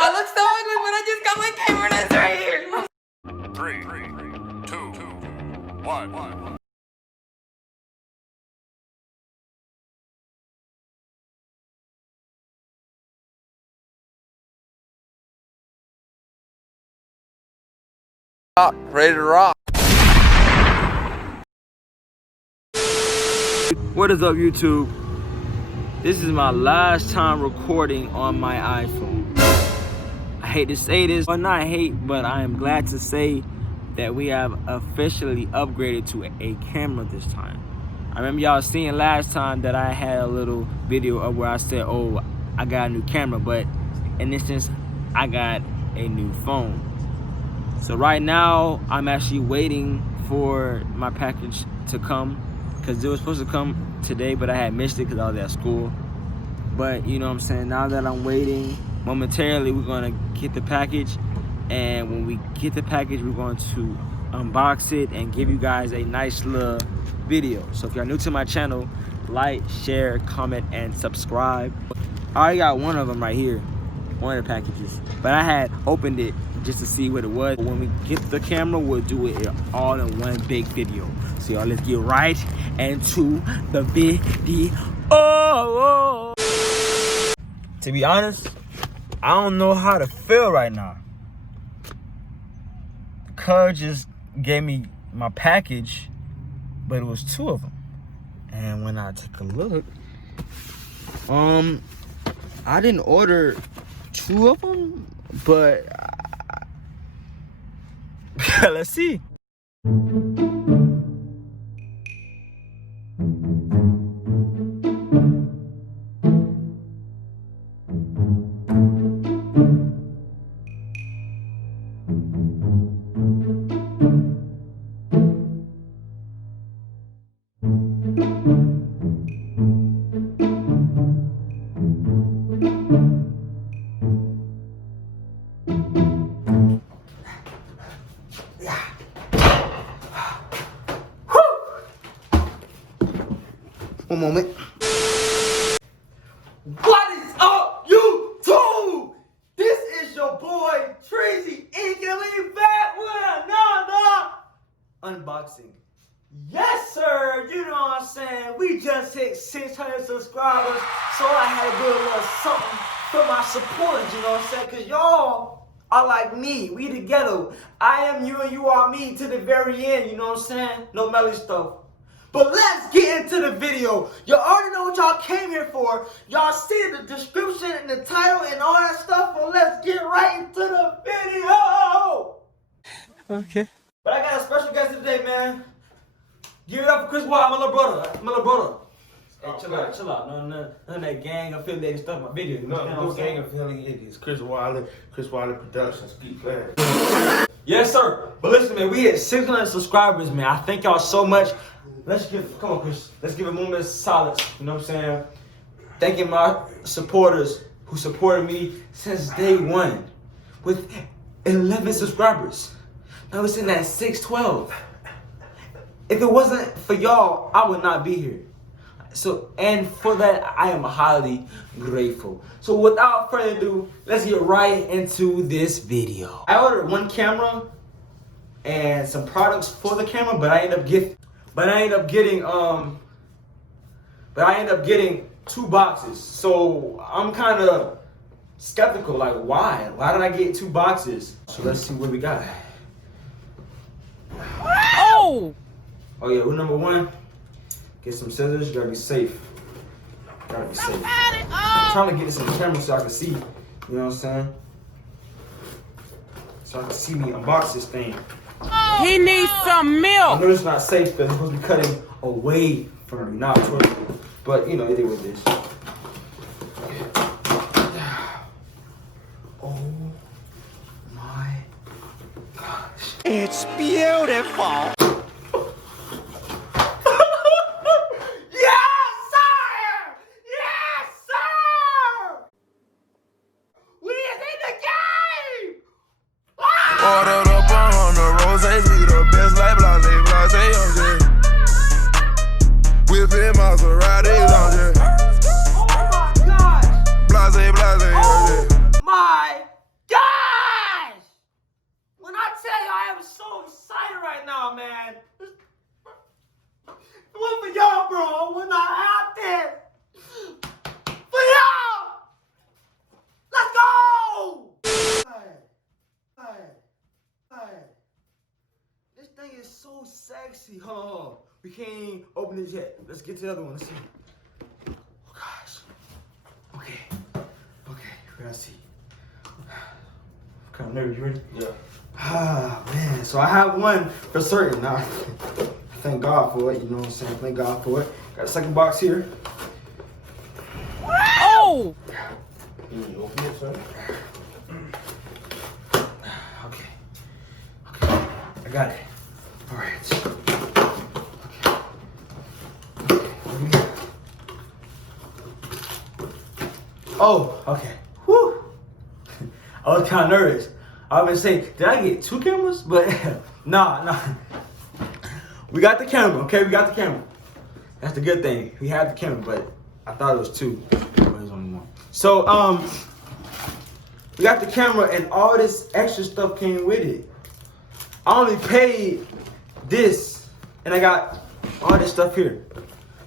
I look so ugly, but I just got my camera that's right here. 3, 2, 1. Ready to rock. What is up, YouTube? This is my last time recording on my iPhone. I hate to say this, or not hate, but I am glad to say that we have officially upgraded to a camera this time. I remember y'all seeing last time that I had a little video of where I said, oh, I got a new camera, but in this instance, I got a new phone. So right now, I'm actually waiting for my package to come, because it was supposed to come today, but I had missed it because I was at school. But you know what I'm saying, now that I'm waiting, momentarily we're gonna get the package, and when we get the package, we're going to unbox it and give you guys a nice little video. So if you're new to my channel, like, share, comment, and subscribe. I already got one of them right here, one of the packages, but I had opened it just to see what it was. When we get the camera, we'll do it all in one big video. So y'all, let's get right into the video. To be honest, I don't know how to feel right now. Cuz just gave me my package, but it was 2 of them. And when I took a look, I didn't order 2 of them, but let's see. One moment. What is up, YouTube? This is your boy, Tracy, and we back with another unboxing. Yes, sir. You know what I'm saying? We just hit 600 subscribers, so I had to do a little something for my supporters, you know what I'm saying? Because y'all are like me. We together. I am you and you are me to the very end, you know what I'm saying? No melly stuff. But let's get into the video. You already know what y'all came here for. Y'all see the description and the title and all that stuff, but let's get right into the video. Okay. But I got a special guest today, man. Give it up for Chris Wild, my little brother. My little brother. Hey, chill out, chill out. None of that gang affiliated stuff in my video. No gang affiliated. It's Chris Wilder Productions. Keep playing. Yes, sir. But listen, man, we hit 600 subscribers, man. I thank y'all so much. Come on, Chris. Let's give a moment of silence. You know what I'm saying? Thanking my supporters who supported me since day one with 11 subscribers. Now we're sitting at 612. If it wasn't for y'all, I would not be here. So, and for that, I am highly grateful. So without further ado, let's get right into this video. I ordered one camera and some products for the camera, but I ended up getting 2 boxes. So I'm kind of skeptical, like why? Why did I get 2 boxes? So let's see what we got. Oh yeah, rule number 1, get some scissors. You gotta be safe. I'm trying to get this in the camera so I can see. You know what I'm saying? So I can see me unbox this thing. He needs some milk. I know it's not safe because it's supposed to be cutting away from me, not towards me. But you know, it is what it is. Oh my gosh. It's beautiful. Yes, sir! Yes, sir! We is in the game! Ordered up 100 roses, we the best like blase, I'm just whipping Maseratis, I'm just Oh my gosh! blase, I'm just My so sexy. Hold on. We can't even open it yet. Let's get to the other one. Let's see. Oh gosh. Okay. Okay. We gotta see. Kind of nervous. You ready? Yeah. Ah man. So I have one for certain. Now, thank God for it. You know what I'm saying? Thank God for it. Got a second box here. Oh! Can you open it, son? Okay. Okay. I got it. All right. Okay. Oh, okay. Whew. I was kind of nervous. I was gonna say, did I get 2 cameras? But nah. We got the camera, okay? We got the camera. That's the good thing. We had the camera, but I thought it was 2. But it was only 1. So, we got the camera and all this extra stuff came with it. I only paid this and I got all this stuff here.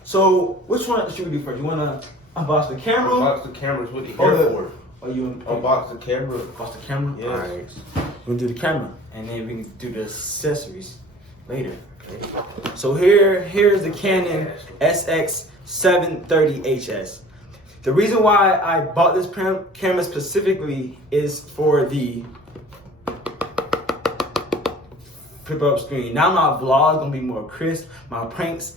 So, which one should we do first? You wanna unbox the camera? Unbox the cameras. What you here for? Or you Unbox the camera. unbox the camera? Yes. Alright. We're gonna do the camera and then we can do the accessories later. Okay. So here's the Canon SX730 HS. The reason why I bought this camera specifically is for the flip up screen. Now my vlog gonna be more crisp. My pranks,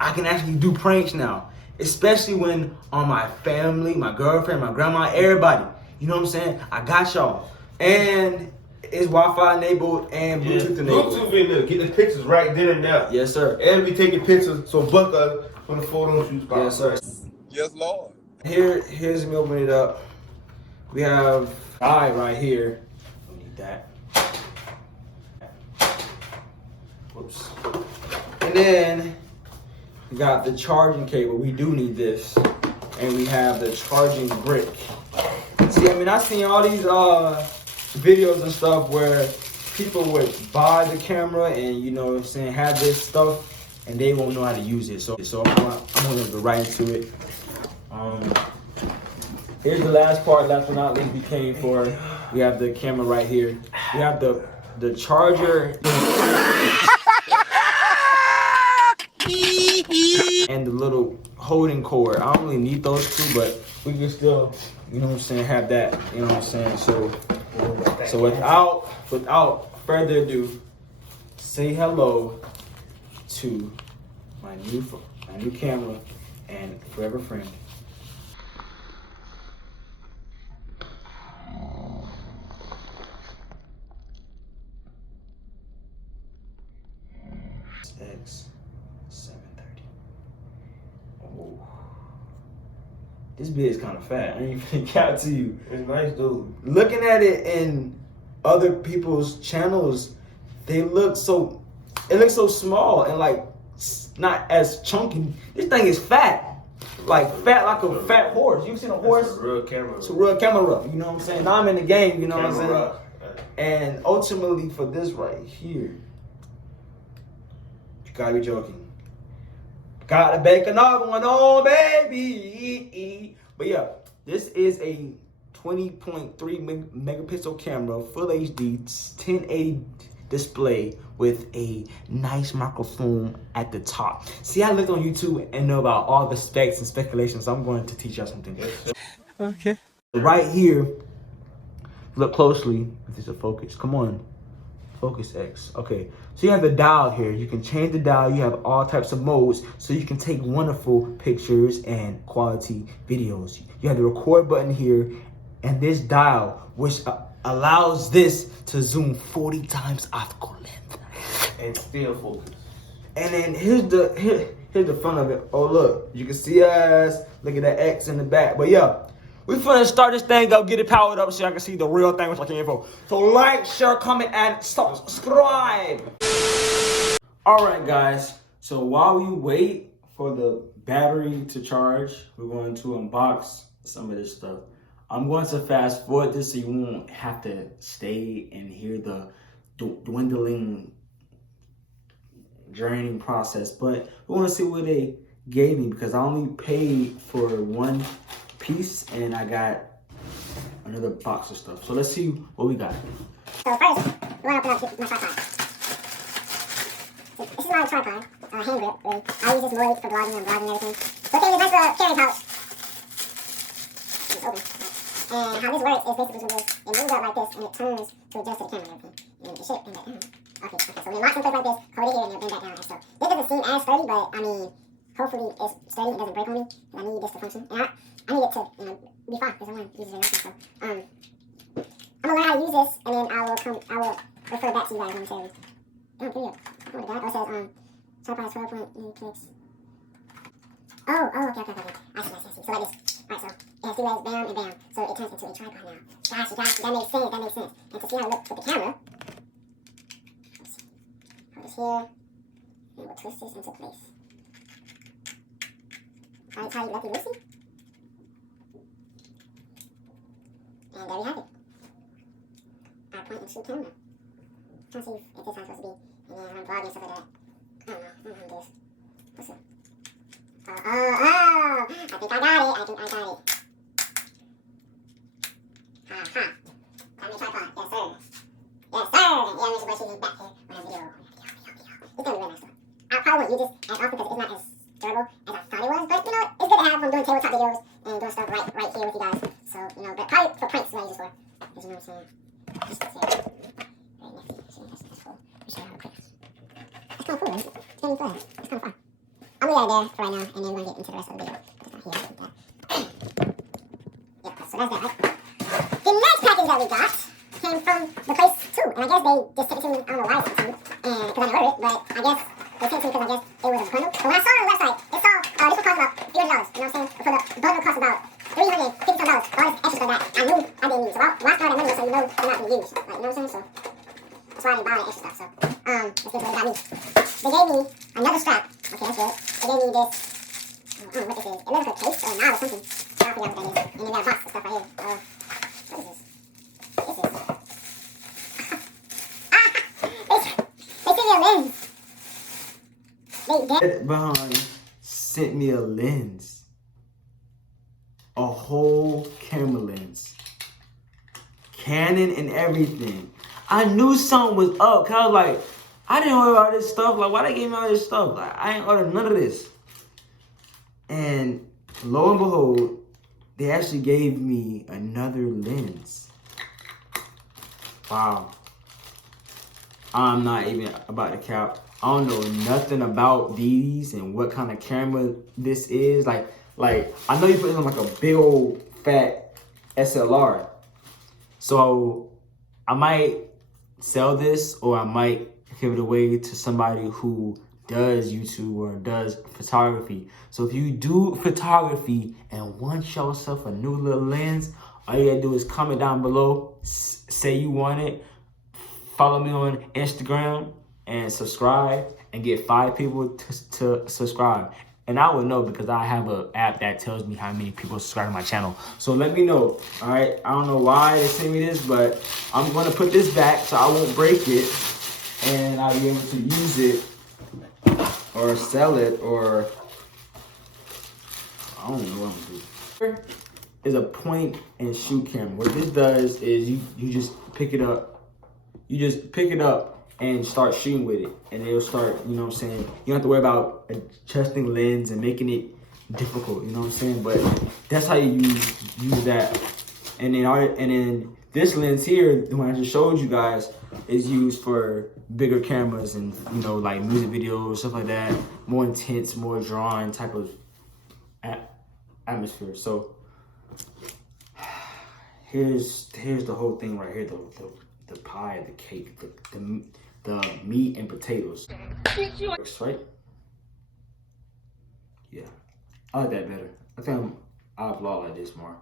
I can actually do pranks now. Especially when on my family, my girlfriend, my grandma, everybody. You know what I'm saying? I got y'all. And it's Wi-Fi enabled and Bluetooth enabled. Bluetooth in there. Get the pictures right then and there. Yes, sir. And we taking pictures so buck us when the photo shoots. Yes, sir. Yes, Lord. Here's me opening it up. We have eye right here. Don't need that. Whoops. And then we got the charging cable. We do need this. And we have the charging brick. See, I mean, I've seen all these videos and stuff where people would buy the camera and, you know what I'm saying, have this stuff and they won't know how to use it. So I'm gonna go right into it. Here's the last part, last but not least, we came for. We have the camera right here. We have the charger and the little holding cord. I don't really need those 2, but we can still, you know what I'm saying, have that. You know what I'm saying. So without further ado, say hello to my new camera and forever friend. SX730. Oh, this bit is kind of fat. I ain't even count to you. It's nice, dude. Looking at it in other people's channels, it looks so small and like not as chunky. This thing is fat. Like fat like a fat horse. You seen a horse? It's a real camera. It's a real camera. You know what I'm saying? Now I'm in the game, you know what I'm saying? Camera. And ultimately for this right here, you gotta be joking. Gotta bake another one on, baby. But yeah, this is a 20.3 megapixel camera, full HD, 1080 display with a nice microphone at the top. See, I looked on YouTube and know about all the specs and speculations, so I'm going to teach y'all something. Okay. Right here, look closely. If this is a focus, come on. Focus X. Okay, so you have the dial here. You can change the dial. You have all types of modes, so you can take wonderful pictures and quality videos. You have the record button here, and this dial, which allows this to zoom 40 times optical length. And still focus. And then here's the front of it. Oh look, you can see us. Look at that X in the back. But yeah, we finna start this thing up, get it powered up so I can see the real thing which I came for. So like, share, comment, and subscribe. Alright guys, so while we wait for the battery to charge, we're going to unbox some of this stuff. I'm going to fast forward this so you won't have to stay and hear the dwindling, draining process. But we want to see what they gave me because I only paid for one piece and I got another box of stuff. So let's see what we got. So first, we want to open up my flashlight. is my tripod, hand grip, really. I use this more for vlogging and everything. So it came with a nice little carrying pouch. It's open. And how this works is basically just it moves up like this and it turns to adjust to the camera and everything. And it should bend back down. Okay, so when it locks in place like this, hold it here and it'll bend back down. So this doesn't seem as sturdy, but I mean, hopefully it's sturdy and doesn't break on me. I need this to function. And I need it to, be fine because I want to use it very often. So, I'm gonna learn how to use this and then I will refer back to you guys momentarily. Oh, video. Oh my god. Oh, it says, tripod 12.8 clicks. Oh, okay. I see. So like this. Alright, so it has 2 legs, bam, and bam. So it turns into a tripod now. Gotcha. That makes sense. And to see how it looks with the camera, let's see. Hold this here, and we'll twist this into place. Alright, how you lucky Lucy. And there we have it. Our point and shoot camera. Trying to see if this is how it's supposed to be. And then I'm vlogging and stuff like that. I don't know how to do this. What's up? I think I got it. Ha. Got me a tripod. Yes, sir. Yeah, Mr. Bush, you need back here on a video. It's gonna be really nice though. I probably won't use this as often because it's not as durable as I thought it was. But, you know, it's good to have from doing tabletop videos and doing stuff right here with you guys. So, you know, but probably for pranks is what I use it for. Because, you know what I'm saying? Just here. Very nifty. See, that's cool. We should have a quick. That's kind of cool, right? It's getting flat. It's kind of fun. I'm gonna leave that there for right now, and then we're gonna get into the rest of the video. Yeah, so that's that, right? The next package that we got came from the place too, and I guess they just sent it to me. I don't know why they sent it to me, and because I didn't order it, but I guess they sent it to me because I guess it was a bundle. But when I saw it on the website, it saw this will cost about $300. You know what I'm saying? For the bundle cost about $350. All this extra stuff that I knew I didn't use. So why spend all that money so you know you're not gonna use? Like, you know what I'm saying? So that's why I didn't buy that extra stuff. So let's get to what they got me. They gave me another strap. Okay, that's good. They gave me this. I don't know what this is. It looks like a case or a knob or something. I don't forget what that is. And then that box of stuff right here. What is this? This is. They sent me a lens. That behind sent me a lens. A whole camera lens. Canon and everything. I knew something was up. Cause I was like, I didn't order all this stuff. Like, why they gave me all this stuff? Like, I ain't ordered none of this. And lo and behold, they actually gave me another lens. Wow. I'm not even about to cap. I don't know nothing about these and what kind of camera this is. Like I know you put it on like a big old fat SLR. So I might sell this or I might give it away to somebody who does YouTube or does photography. So if you do photography and want yourself a new little lens, all you gotta do is comment down below, say you want it, follow me on Instagram and subscribe and get 5 people to subscribe. And I would know because I have an app that tells me how many people subscribe to my channel. So let me know, all right? I don't know why they sent me this, but I'm gonna put this back so I won't break it and I'll be able to use it or sell it, or I don't know what I'm gonna do. Is a point and shoot camera. What this does is you just pick it up. You just pick it up and start shooting with it, and it'll start. You know what I'm saying? You don't have to worry about adjusting lens and making it difficult. You know what I'm saying? But that's how you use that. And then this lens here, the one I just showed you guys, is used for bigger cameras and, you know, like music videos, stuff like that. More intense, more drawing type of atmosphere. So here's the whole thing right here. The pie, the cake, the meat and potatoes. Works, right? Yeah, I like that better. I think I'll vlog like this more.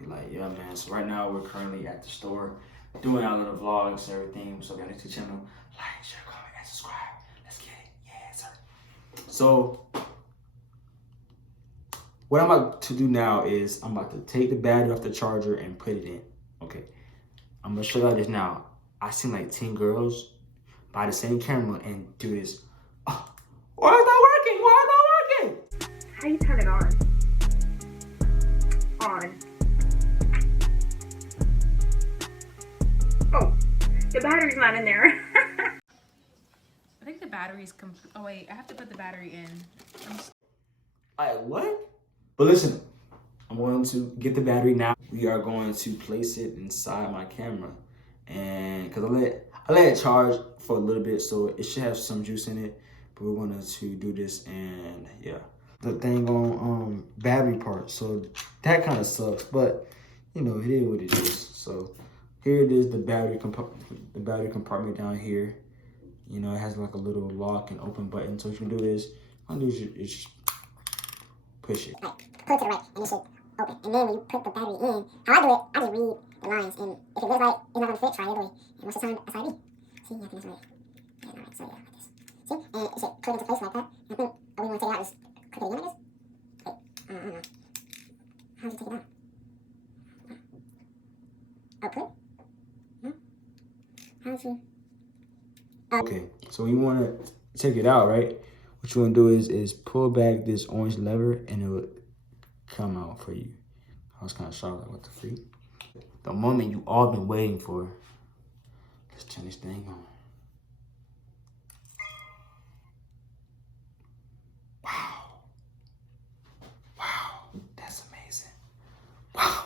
Be like, yeah, man. So right now we're currently at the store doing our little vlogs and everything. So if you're new to the channel, like, share, comment, and subscribe. Let's get it. Yeah, sir. So what I'm about to do now is I'm about to take the battery off the charger and put it in. Okay. I'm gonna show y'all this now. I seen like 10 girls buy the same camera and do this. Oh, why is that working? Why is that working? How do you turn it on? On. Oh, the battery's not in there. I think the battery battery's oh wait, I have to put the battery in. Alright, what? But listen, I'm going to get the battery now. We are going to place it inside my camera. And because I let it charge for a little bit, so it should have some juice in it. But we're going to do this, and yeah. The thing on battery part, so that kind of sucks, but you know, it is what it is. So here it is, the battery compartment down here. You know, it has like a little lock and open button. So what you can do is, all you do is just push it. Right, pull it to the right, and it should open. And then when you put the battery in, how I do it, I just read the lines, and if it looks like it's not gonna fit, try the other way. And most of the time, that's how I be. See, I think that's right. Yeah, all right, so yeah, like this. See, and it should put it into place like that. And I think all we want to take it out is click it again, I guess. Wait, I don't know. How do you take it out? Output? No? How do you? Okay, so when you want to take it out, right? What you want to do is pull back this orange lever, and it will come out for you. I was kind of shocked, like, what the freak? The moment you all been waiting for. Let's turn this thing on. Wow. Wow, that's amazing. Wow.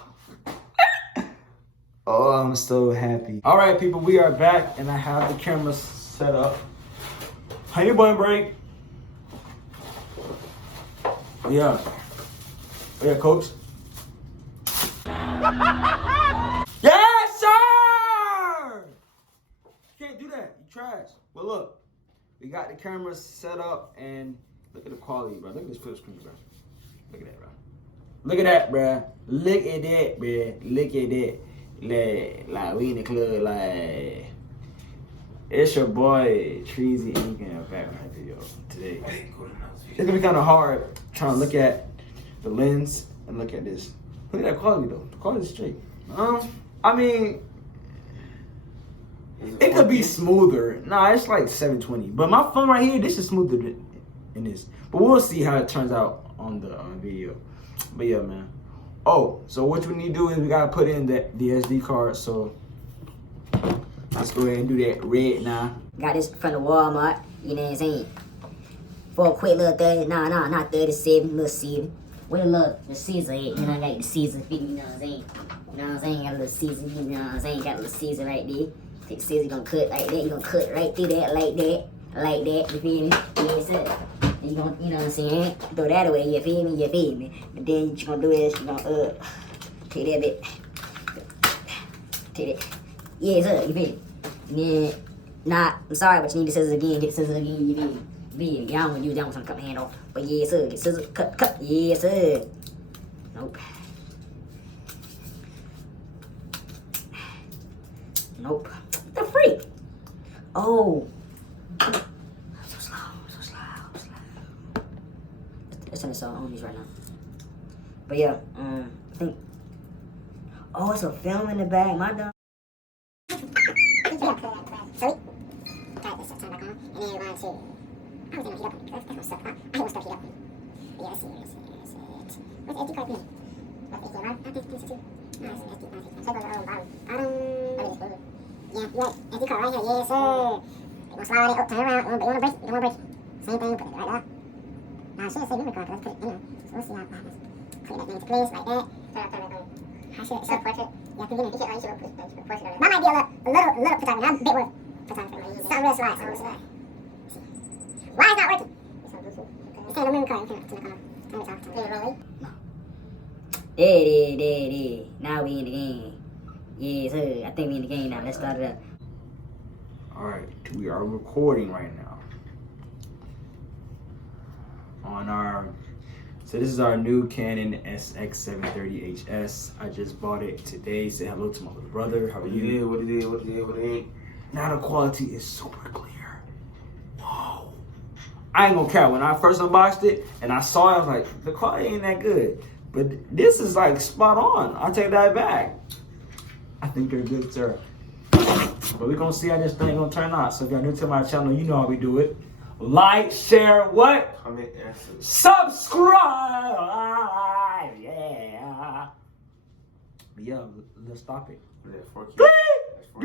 Oh, I'm so happy. All right, people, we are back, and I have the camera set up. Honey bun break. Yeah. Yeah, coach. Yes, sir! You can't do that. You trash. But look, we got the camera set up, and look at the quality, bro. Look at this flip screen, bro. Look at that, bro. Look at that, bro. Look at that, bro. Look at that. Like we in the club, like. It's your boy Treasy Inc. in a background video today. It's gonna be kind of hard trying to look at the lens and look at this. Look at that quality though. The quality's straight. I mean, it could be smoother. Nah, it's like 720. But my phone right here, this is smoother than this. But we'll see how it turns out on the video. But yeah, man. Oh, so what we need to do is we gotta put in the SD card. So let's go ahead and do that red now. Got this from the Walmart, you know what I'm saying? For a quick little 30, not 37, little Caesar. Where the Caesar at? You know, I got the Caesar, you know what I'm saying? You know what I'm saying? Got a little Caesar, you know what I'm saying? Got a little Caesar right there. Take Caesar, you gonna cut like that, you gonna cut right through that, like that, you feel me? Yes, sir. And you gonna, you know what I'm saying? Throw that away, you feel me? But then what you gonna do is, you gonna, take that bit. Take that. Yes, sir, you feel me? And then, I'm sorry, but you need the scissors again. Get the scissors again, you feel me? Yeah, I don't want to use that one, so I'm gonna cut my hand off. But yes, sir, get scissors, cut, yes, sir. Nope. What the freak? Oh. So slow. Let's turn this on these right now. But yeah, I think. Oh, it's a film in the bag. Am I done? So we got this turn back on, and then we're going to. I was gonna heat up. That's gonna suck. I hate when stuff heat up. Yeah, let's see. Where's the SD card pin? What's the SD card? I think this is too. No, it's SD card. So it goes on bottom. Yeah, you got SD card right here. Yes, sir. You want to slide it up, turn around. You want to break it. You don't want to break it. Same thing. Put it right there. Now I should have said memory card, but let's put it in there. So we'll see how it happens. Put that thing into place like that. Turn it on. I should portrait. Yeah, I think you should put portrait on it. That might be a little photography. Not a bit worth photography. Something real slide. Why is not working? It's on Bluetooth. It's saying the memory card. Turn it off. No. There. Now we in the game. Yes, sir. I think we in the game now. Let's start it up. Alright, we are recording right now. So this is our new Canon SX730 HS. I just bought it today. Say hello to my little brother. How are you? What it is. Now the quality is super clear. Whoa. I ain't gonna care. When I first unboxed it and I saw it, I was like, the quality ain't that good. But this is like spot on. I'll take that back. I think they're good, sir. But we're gonna see how this thing gonna turn out. So if you're new to my channel, you know how we do it. Like, share, what? Comment, and Subscribe! Yeah. But yeah, let's stop it. yeah, 4K. That's 4K.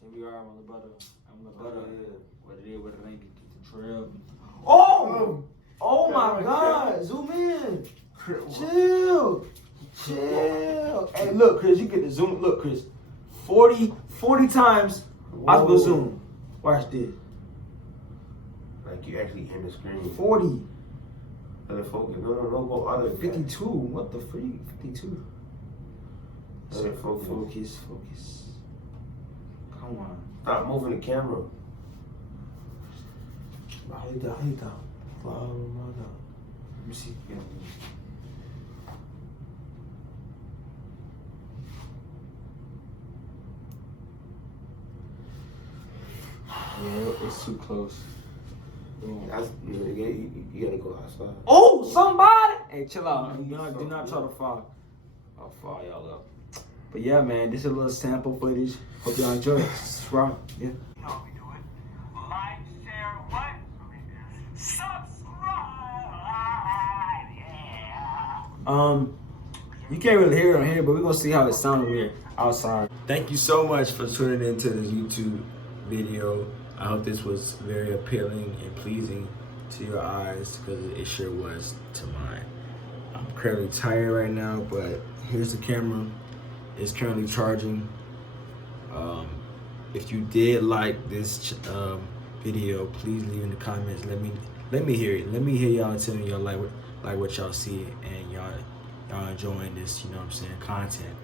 Here we are on Chill. Hey, look, Chris, you get the zoom. Look, Chris, 40 times optical Whoa. zoom. Watch this. Like you actually in the screen. 40. Let it focus. No, go out of it. 52. What the freak? 52. Let it focus. Focus. Come on. Stop moving the camera. Ahí está. Let me see. Yeah, it's too close. You gotta go outside. Oh, somebody! Hey, chill out. Do not try to fall. I'll fall y'all up. But yeah, man, this is a little sample footage. Hope y'all enjoy it. Rock. Yeah. Like, share, what? Subscribe, yeah. You can't really hear it on here, but we're gonna see how it sounded weird outside. Thank you so much for tuning into this YouTube video. I hope this was very appealing and pleasing to your eyes, because it sure was to mine. I'm currently tired right now, but here's the camera. It's currently charging. If you did like this video, please leave in the comments. Let me hear it. Let me hear y'all telling y'all like what y'all see, and y'all enjoying this, you know what I'm saying, content.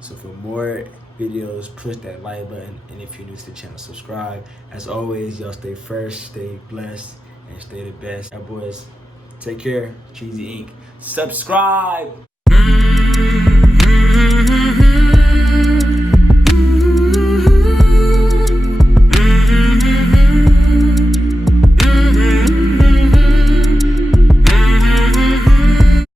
So for more videos, push that like button, and if you're new to the channel, subscribe. As always, y'all stay fresh, stay blessed, and stay the best. Y'all boys, take care. Cheesy Inc. Subscribe.